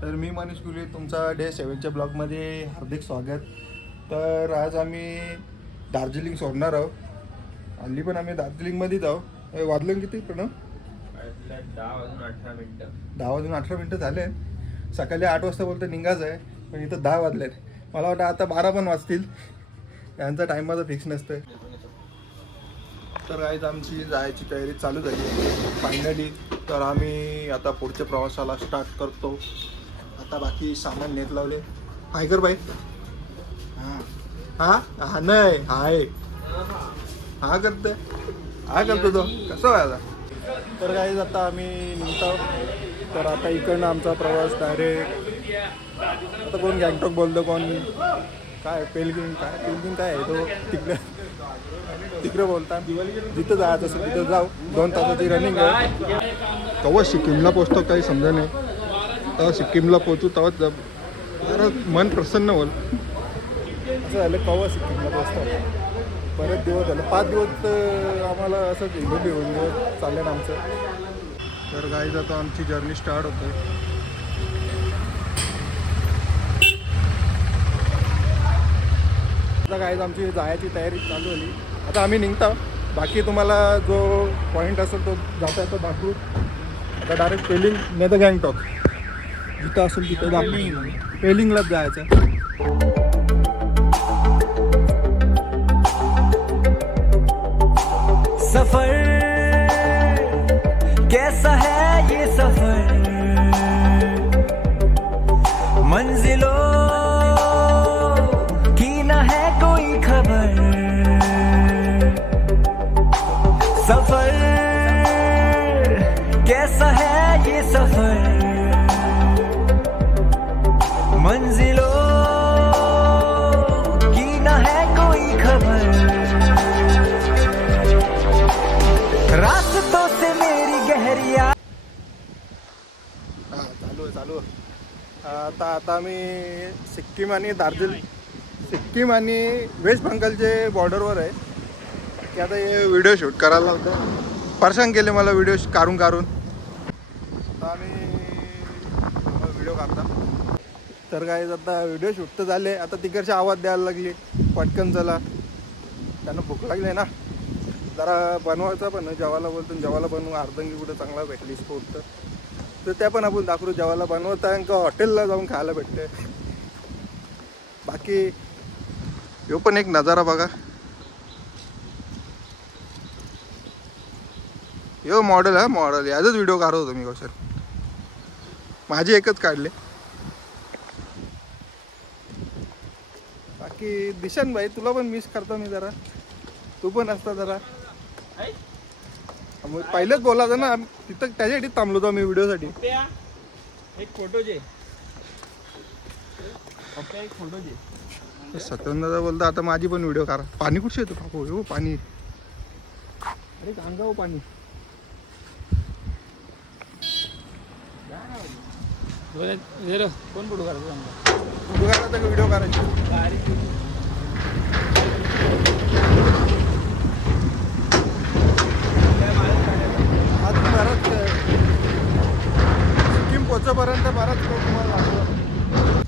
तर मी मनीष गुले तुमचा डे सेवनच्या ब्लॉगमध्ये हार्दिक स्वागत. तर आज आम्ही दार्जिलिंग सोडणार आहोत. हल्ली पण आम्ही दार्जिलिंगमध्येच आहोत. वाजलं किती प्रणव? दहा वाजून अठरा मिनटं दहा वाजून अठरा मिनटं झाले. सकाळी आठ वाजता बोलतो निघाच आहे पण इथं दहा वाजले मला वाटतं आता बारा पण वाजतील. यांचा टाईम माझा फिक्स नसतं तर आज आमची जायची तयारी चालू झाली. फायनली तर आम्ही आता पुढच्या प्रवासाला स्टार्ट करतो. आता बाकी सामान नेत लावले. हाय कर बाई. हां? हा? हा नाही हाय. हा करते हा करतो तो. कसं व्हायला? तर काही आता आम्ही निघतो तर आता इकडनं आमचा प्रवास डायरेक्ट आता कोण गँगटॉक बोलतो कोण काय पेलगिंग काय? पेलगिंग काय आहे तो? तिकडे. तिकडे बोलता जिथं जायचं असेल तिथं जाऊ. दोन तासाची रनिंग आहे. कवच सिक्कीमला पोचतो काही समजा नाही. तेव्हा सिक्कीमला पोचू तेव्हाच जा जरा मन प्रसन्न होईल. असं झालं कवा सिक्कीमला पोचतो परत दिवस झालं. पाच दिवस तर आम्हाला असंच हिंदू घेऊन दिवस चालले ना आमचं. तर गाईज आता आमची जर्नी स्टार्ट होते. आता गाईज आमची जायची तयारी चालू झाली. आता आम्ही निघतो. बाकी तुम्हाला जो पॉईंट असेल तो जाता येतो दाखवू. आता डायरेक्ट पेलिंग नाही तर गँगटॉक जिथं असेल तिथं दाखवू पेलिंगलाच जायचं. सफर कैसा है हॅलो आता आता आम्ही सिक्कीम आणि दार्जिलिंग सिक्कीम आणि वेस्ट बंगालचे बॉर्डरवर आहे की आता हे व्हिडिओ शूट करायला होतं परेशान केले मला व्हिडिओ काढून काढून. आता आम्ही व्हिडिओ काढता. तर काय आता व्हिडिओ शूट तर झाले. आता तिकडचे आवाज द्यायला लागली. पटकन चला. त्यांना भूक लागली ना. जरा बनवायचा पण जेवायला बोलतो जेवायला बनवू अर्धंगी कुठं चांगला भेटली स्पोर्ट तर. त्या पण आपण दाखवू जेवायला बनवता का हॉटेलला जाऊन खायला भेटते बाकी ह्यो पण एक नजारा बघा. यो मॉडेल हा मॉडेल याचाच व्हिडिओ काढत होतो मी कौशल. माझी एकच काढले. बाकी दिशन भाई तुला पण मिस करतो मी जरा. तू पण असता जरा. मग पहिलेच बोलायचं ना तिथं त्याच्यासाठी थांबलो होतो मी व्हिडिओसाठी. एक फोटो जे. फक्त एक फोटो जे. सत्यनंदा बोलता आता माझी पण व्हिडिओ करा पाणी कुठे येतो? बापू हो पाणी. अरे गांगाव पाणी. कोण फोटो करायचा का व्हिडिओ करायची आज बराच सिक्कीम पोचेपर्यंत बराच वेळ तुम्हाला लागतो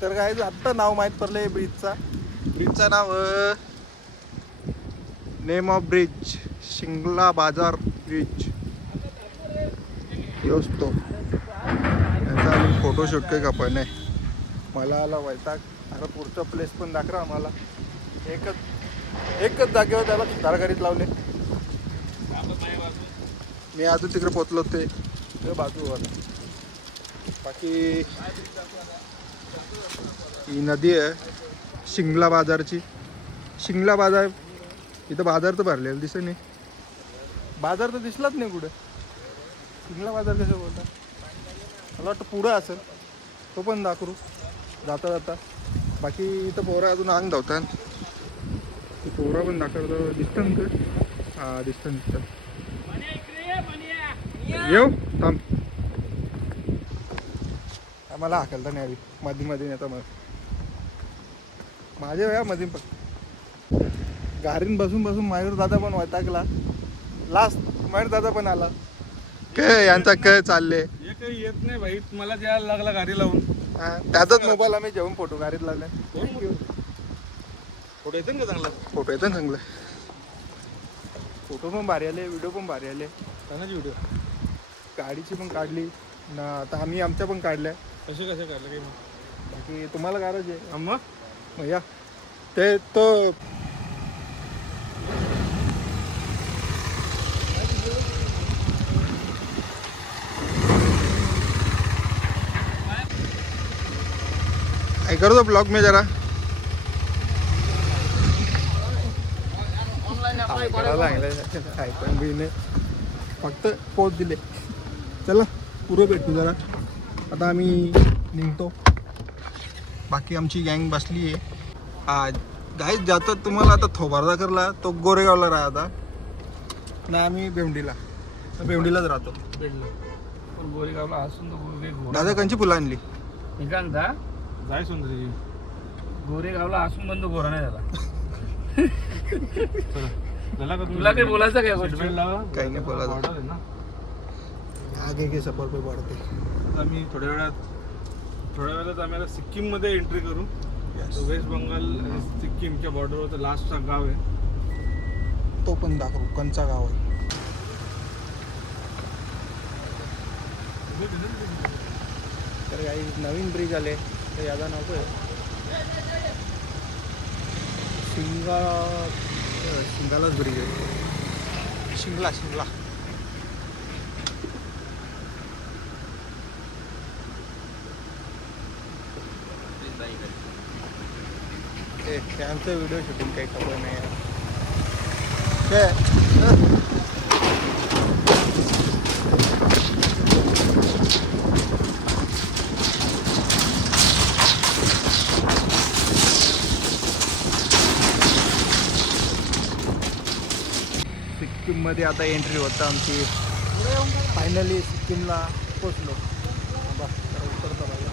तर काय आत्ता नाव माहीत पडलं आहे ब्रिजचा. ब्रिजचं नाव name of bridge Shingla Bazar bridge योच तो. याचा अजून फोटोशूट काही का पण आहे मला आला वैताग. आता पुढचं प्लेस पण दाखवा आम्हाला. एकच एकच जागेवर त्याला सुधारगाडीत लावले. मी अजून तिकडे पोचलो ते. बाजूवर. बाकी ही नदी आहे शिंगला बाजारची. शिंगला बाजार इथं बाजार तर भरलेला दिसत नाही. बाजार तर दिसलाच नाही कुठं. शिंगला बाजार कसं बोलतात मला वाटतं पुढं असेल. तो पण दाखवू. जाता जाता. बाकी इथं पोरं अजून अंग धावतात. ते पोरं पण दाखवतो दिसतं ना का? हां दिसतं दिसतं. येऊ थांब. मला हाकलता नाही आली. मध्ये मध्ये नेता मग. माझ्या वेळा मध्ये फक्त गाडीन बसून बसून मयूर दादा पण वैतागला. लास्ट मयूर दादा पण आला. काय यांचा काय चालले? काही येत नाही भाई. मला द्यायला लागला गाडी लावून. हा, त्याचाच मोबाईल आम्ही जेवण फोटो गाडीत लावला फोटो येते ना का चांगला? फोटो येतो ना चांगलं. फोटो पण भारी आले व्हिडिओ पण भारी आले. चांगलाच व्हिडिओ गाडीची पण काढली. ना आता आम्ही आमच्या पण काढल्या. कसे कसे काढलं काही बाकी तुम्हाला काढायचे अम्मा मग? या. ते तो करो तो ब्लॉग में जरा. फक्त पोच दिले. चला पुरं भेटू जरा. आता आम्ही निघतो. बाकी आमची गँग बसली आहे. हा गाईच जातात तुम्हाला आता थोबारदा करला तो गोरेगावला राहता ना आम्ही बेवडीला बेवडीलाच राहतो. पण गोरेगावला असून तर गोरे दादा कंची फुलं आणली? जाय सुंदरी. गोरेगावला असून बंद गोरा नाही झाला. झाला का तुला काही बोलायचं काय. काही नाही बोलायचं. आगे के सफर पे पडते आता आम्ही थोड्या वेळात थोड्या वेळात आम्हाला सिक्कीममध्ये एंट्री करू तो वेस्ट बंगाल आणि सिक्कीमच्या बॉर्डरवरचं लास्टचा गाव आहे. तो पण दाखव कंचा गाव आहे? तर काही नवीन ब्रिज आले तर याचा नाव काय? शिंगा शिंगालाच ब्रिज आहे. शिंगला शिंगला ते त्यांचं व्हिडिओ शूटिंग काही खबर नाही आहे काय सिक्कीममध्ये आता एंट्री होतं आमची फायनली सिक्कीमला पोचलो थांबा, जरा उतरता पाहिजे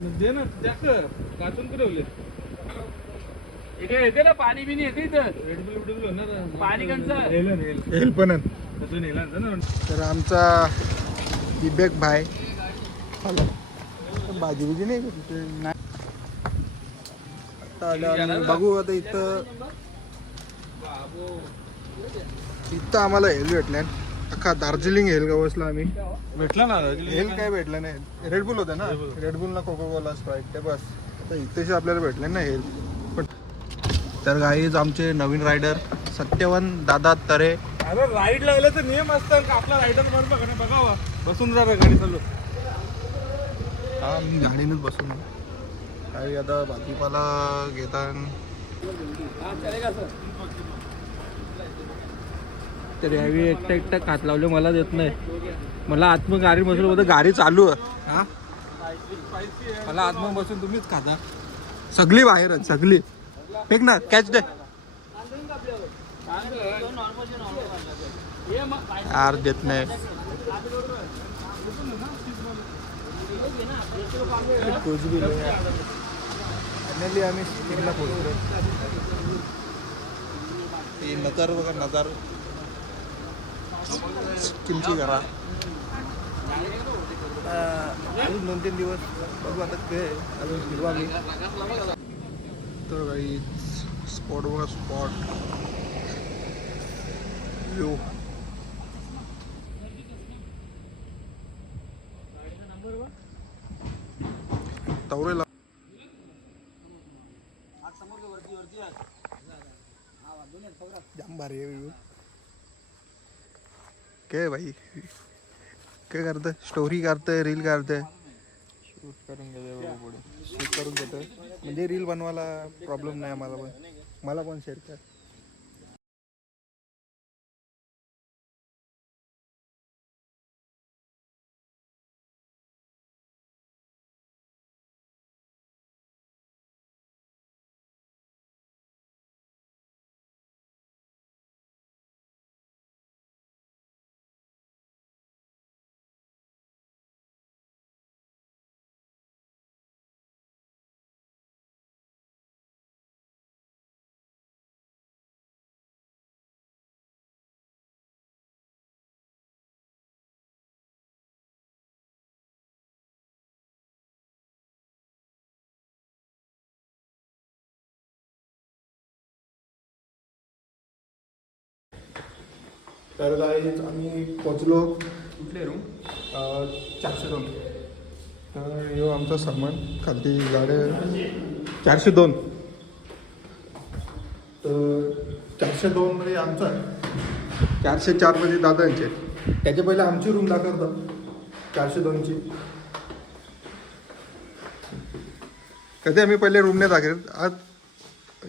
दे ना जास्त काचून येते ना पाणी बिनी येते इथं. पाणी कंचं? नेलं नेल. येईल पण. तसं नेलं ना. तर आमचा विवेक भाई. हॅलो. भाजी बिजी नाही. आता बघू आता इथं. इथं आम्हाला हेल भेटल्या अख्खा दार्जिलिंग हेल गवसला आम्ही? भेटला ना हेल काय भेटलं नाही. रेडबुल होतं ना? रेडबुल ना कोको कोला स्प्राईट ते बस. आता इथेच आपल्याला भेटले ना हेल पण तर गाईज आमचे नवीन रायडर सत्यवन दादा तरे. अरे राईड लागलं तर नियम असतात का? आपला रायडर बरोबर बघा ना बघावं बसून जा गाडी चालू. हा मी गाडीनंच बसून. काही आता भाजीपाला घेताना. तर यावेळी एकटा एकटा खात लावले मला देत नाही. मला आत्म गाडी बसून होतं गाडी चालू आहे. हा? मला आत्म बसून तुम्हीच खाता. सगळी बाहेरच सगळी. फेक ना कॅच दे यार देत नाही. फायनली आम्ही सिक्कीमला पोहोचलो नजार बघा नजार. सिक्कीमची घरा अजून दोन तीन दिवस बघू आता ते अजून फिरू आम्ही. तर काही स्पॉट बघा स्पॉट व्ह्यू तवरेला. जाम भारी आहे व्ह्यू काय भाई? काय करतंय स्टोरी करतंय रील करतंय शूट करून घेतोय पुढे शूट करून घेतोय म्हणजे रील बनवायला प्रॉब्लेम नाही आम्हाला पण. मला पण शेअर कर. तर गाईज आम्ही पोचलो. कुठले रूम चारशे दोन. तर यो आमचा सामान खालती गाड्या. चारशे दोन. तर चारशे दोन मध्ये आमचा आहे. चारशे चारमध्ये दादांचे. त्याच्या पहिले आमची रूम दाखवतात. चारशे दोनची. कधी आम्ही पहिले रूम नाही दाखवत आज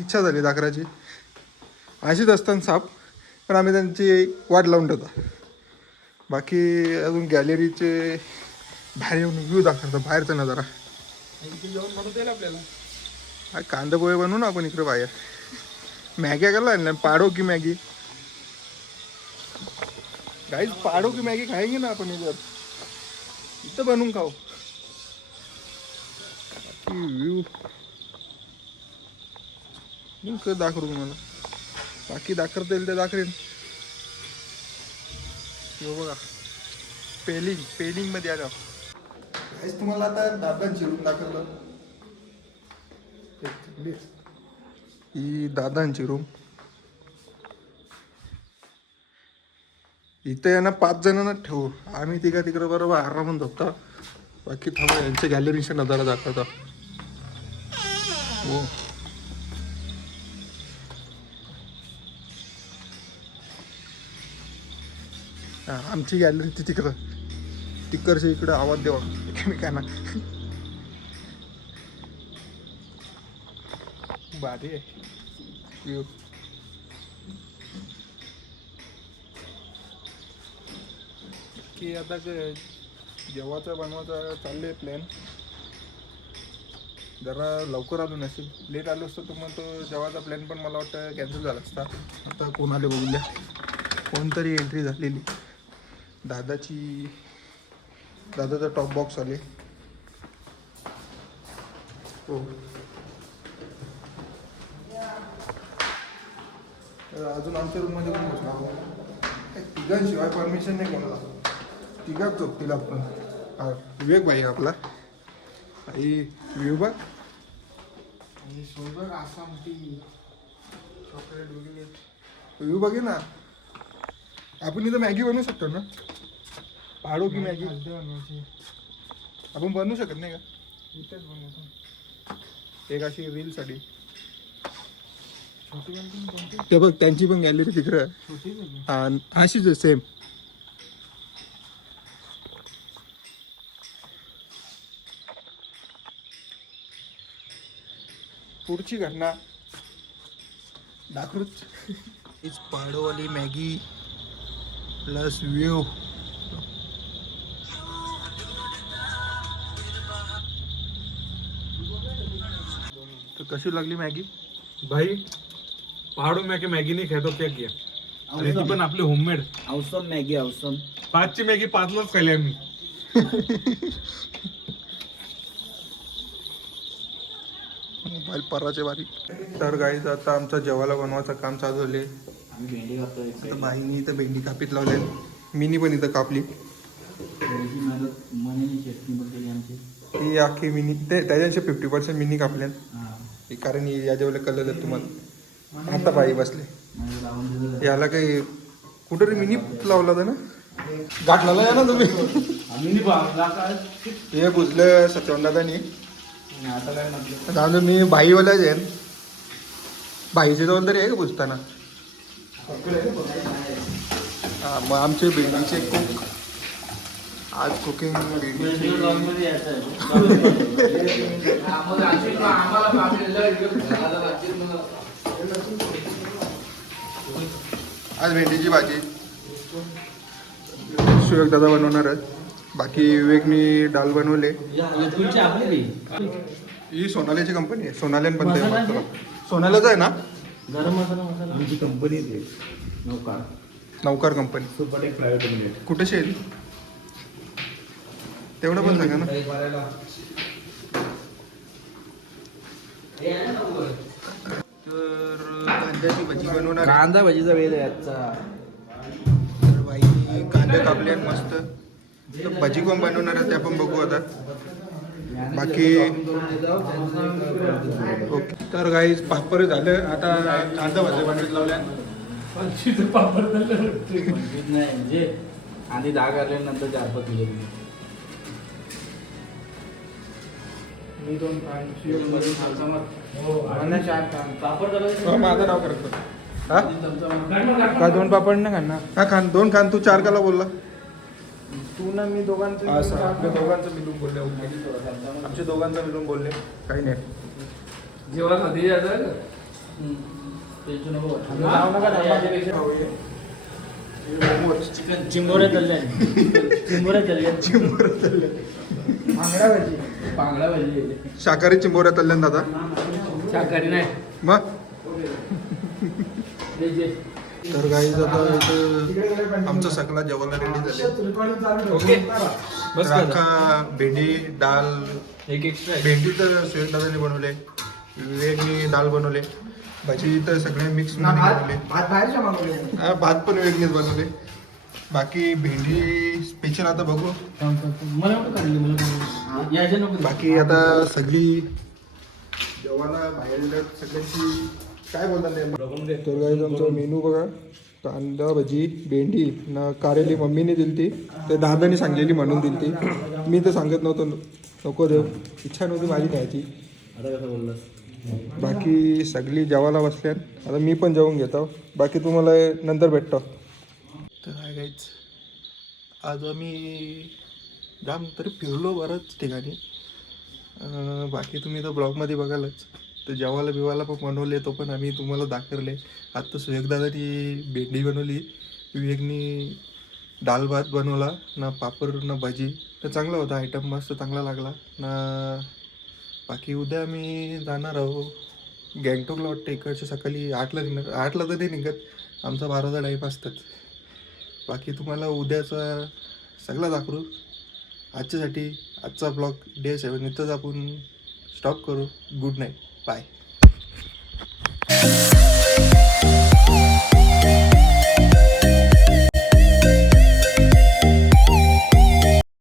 इच्छा झाली दाखराची अशीच असताना साप. पण आम्ही त्यांची वाट लावून ठेवतो. बाकी अजून गॅलरीचे बाहेर येऊन व्ह्यू दाखवतो बाहेरचा नजारा. आपल्याला काय कांदा पोहे बनवू ना आपण इकडे बाहेर. मॅगी करला ना पाडो की मॅगी? काहीच पाडो की मॅगी खाएंगे ना आपण इधर इथं बनवून खाऊ. व्ह्यू दाखवू तुम्हाला. बाकी दाखवता येईल ते दाखवेन हो बघा. पेलिंग पेलिंगमध्ये आलं. गाईज तुम्हाला आता दादांची रूम दाखवलं. ही दादांची रूम इथं यांना पाच जणांना ठेवू. आम्ही तिघा तिकडं बरोबर आरामात झोपता. बाकी थांबा यांच्या गॅलरीचा नजारा दाखवता. हो. हां आमची गॅलरी ती तिकडं. तिकडच्या इकडं आवाज देवा. एकमेकांना. भारी आहे. की आता क- जेवायचं बनवायचं चालले प्लॅन जरा लवकर आलो नसेल लेट आलो असतो तर मग तो जेवायचा प्लॅन पण मला वाटतं कॅन्सल झाला असता. आता कोण आले बघूया कोणतरी एंट्री झालेली. दादाची दादाचा टॉप बॉक्स आले हो. अजून आमच्या रूममध्ये पण बसलो तिघांशिवाय परमिशन नाही कोणाला. तिघाच झोपतील आपण. विवेक भाई आपला. आई विवेक आसाम टी चॉकलेट बिगलेट विवेक बघे ना. आपण इथं मॅगी बनवू शकतो ना? पाडो की मॅगी? आपण बनवू शकत नाही का? इथेच बनवतो. एक अशी रीलसाठी ते बघ त्यांची पण गॅलरी तिकडं. अशीच आहे सेम पुढची घटना. दाखरूच हीच पाडोवाली मॅगी. प्लस व्यू तो कशी लागली मॅगी? भाई पहाडू मॅगी मॅगी नाही खेळतो पॅक घ्या ती पण आपली होममेड औसम मॅगी औसम. पाचची मॅगी पाचलाच खाली आम्ही. मोबाईल पराचे बारीक. तर गाईज आता आमचं जेवायला बनवायचं काम चालू झाले. भेंडी कापतोय आता बाईनी इथं भेंडी कापीत लावले मिनी पण इथं कापली. थोडीशी मदत मनीने चटणी पण केली आमची. ती अख्खी मिनी ते त्याच्याशी फिफ्टी पर्सेंट मिनी कापल्यात. हां. हे कारण हे या जेवढे कलर आहेत तुम्हाला. आता बाई बसले. माझं लावून दिलं याला काही कुठं रे मिनी लावला होता ना? गाठला ना तुम्ही. आम्ही काय हे बुजलं सत्यवंदानी आता काय म्हटलं? मी बाईवाल्याच आहे. बाईचे जवळ तरी आहे का बुजताना? हां मग आमचे भेंडीचे कुक आज कुकिंग भेंडीची आज भेंडीची भाजी. सुयोग दादा बनवणार आहेत. बाकी विवेकनी डाल बनवले. ही सोनालीची कंपनी आहे. सोनाल्यान बनते मस्त. सोनालाच आहे ना? गरम मसाला मसाला. आमची कंपनी आहे नौका नौकार. कंपनी सुपरटेक प्रायव्हेट लिमिटेड कुठे शेल तेवढं पण सांगा ना. तर कांद्याची भजी बनवणार. आहे. कांदा भजीचा वेळ आहे आजचा. तर बाई कांदे कापले आहेत मस्त. तर भजी पण बनवणार आहे त्या पण बघू आता. बाकी ओके तर काही पापड झालं. आता कांदा भाजी बनवत लावल्या. नाही म्हणजे आधी दहा काढल्यानंतर चार पाच किलो. मी दोन पापड करायचे? हो, माझं नाव करतो हा? का दोन पापड ना खाणार? हा खान दोन खान तू चार काला बोलला. ना मी दोघांचं असं आपल्या दोघांचं मिळून बोलले ओके. आमच्या दोघांचं मिळून बोलले. काही नाही. जेव्हा कधी चिकन चिंबोरे तळले चिंबोरे तळले भांगडा भाजी. बांगडा भाजी. शाकाहारी चिंबोऱ्या तल्ल्यान दादा? शाकाहारी नाही. मग? तर काही आता इथं आमचं सगळा जेवायला रेडी झाले ओके. बस? राखा भेंडी डाल एक एक्स्ट्रा भेंडी तर सुयोग दादाने बनवले विवेकनी डाल बनवले भाजी तर सगळे मिक्स बनवले भात बाहेरच्या मागवले. हा, भात पण वेगळेच बनवले बाकी भेंडी स्पेशल आता बघू. बाकी आता सगळी जेवायला बाहेर सगळ्यांची काय बोलतात तर काय आमचा मेनू बघा. कांदा भजी भेंडी ना कारेली मम्मीने दिली ती. ते दादानी सांगलेली म्हणून दिली ती. मी तर सांगत नव्हतो. नको देव इच्छा नव्हती माझी न्यायची. आता कसं बोललास बाकी सगळी जेवायला बसल्यात. आता मी पण जेवून घेतो. बाकी तुम्हाला नंतर भेटतो. तर काय काहीच आज आम्ही जाम तरी फिरलो बरंच ठिकाणी. बाकी तुम्ही तर ब्लॉगमध्ये बघालच. तर जेवायला बिवायला पण बनवले तो पण आम्ही तुम्हाला दाखवले. आत्ता सुयोगदादानी भेंडी बनवली विवेकनी दाल भात बनवला ना पापड ना भाजी. तर चांगला होता आयटम मस्त चांगला लागला. ना बाकी उद्या आम्ही जाणार आहो. गँगटोकला वाटतं इकडच्या सकाळी आठला निघणार आठला तर नाही निघत. आमचा बाराचा टाईम असतात बाकी तुम्हाला उद्याचा सगळा दाखवू. आजच्यासाठी आजचा ब्लॉग डे सेवन इथंच आपण स्टॉप करू. Good night Bye.